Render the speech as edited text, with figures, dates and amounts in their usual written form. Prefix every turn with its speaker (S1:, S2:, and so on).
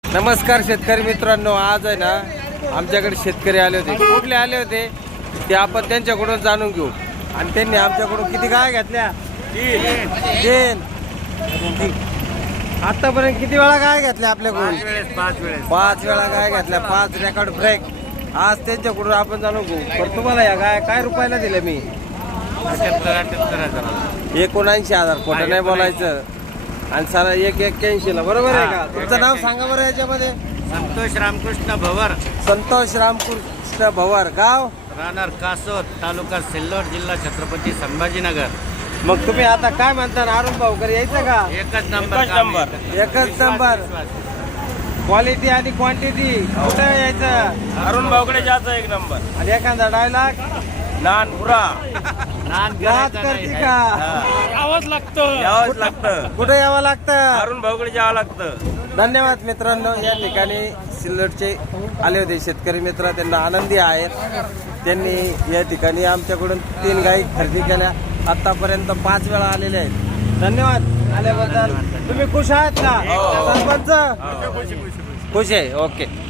S1: नमस्कार शेतकरी मित्रांनो, आज आहे ना आमच्याकडे शेतकरी आले होते. कुठले आले होते ते आपण त्यांच्याकडून जाणून घेऊ. आणि त्यांनी आमच्याकडून किती गाय घेतल्या? तीन. आतापर्यंत किती वेळा गाय घेतल्या आपल्याकडून? पाच वेळा गाय घेतल्या. 5 रेकॉर्ड ब्रेक. आज त्यांच्याकडून आपण जाणून घेऊ. पण तुम्हाला या गाय काय रुपयाला दिल्या? मी 79,000. खोटं नाही बोलायचं. आणि सारा 181ला बरोबर आहे का? तुमचं नाव सांगा बरं याच्यामध्ये.
S2: संतोष रामकृष्ण भवर,
S1: संतोष रामकृष्ण भवर, गाव
S2: राहणार कासोद, तालुका सिल्लोड, जिल्हा छत्रपती संभाजीनगर.
S1: मग तुम्ही आता काय म्हणता? अरुण भाऊकर यायचं का?
S2: एकच नंबर.
S1: एकच नंबर. क्वालिटी आणि क्वांटिटी कुठं यायचं?
S3: अरुण भाऊकडे जायचं एक नंबर.
S1: आणि एखादा डायलॉग
S3: लहान पुरा
S2: नाद
S1: याद करते का?
S3: यावंच लागतं.
S1: कुठं यावं लागतं?
S3: अरुण भाऊकडे जावं लागतं.
S1: धन्यवाद मित्रांनो. या ठिकाणी सिल्लोडचे आले होते शेतकरी मित्र, त्यांना आनंदी आहेत. त्यांनी या ठिकाणी आमच्याकडून 3 गायी खरेदी केल्या. आतापर्यंत 5 वेळा आलेले आहेत. धन्यवाद आल्याबद्दल. तुम्ही खुश आहात का? सरपंच खुश आहे. ओके.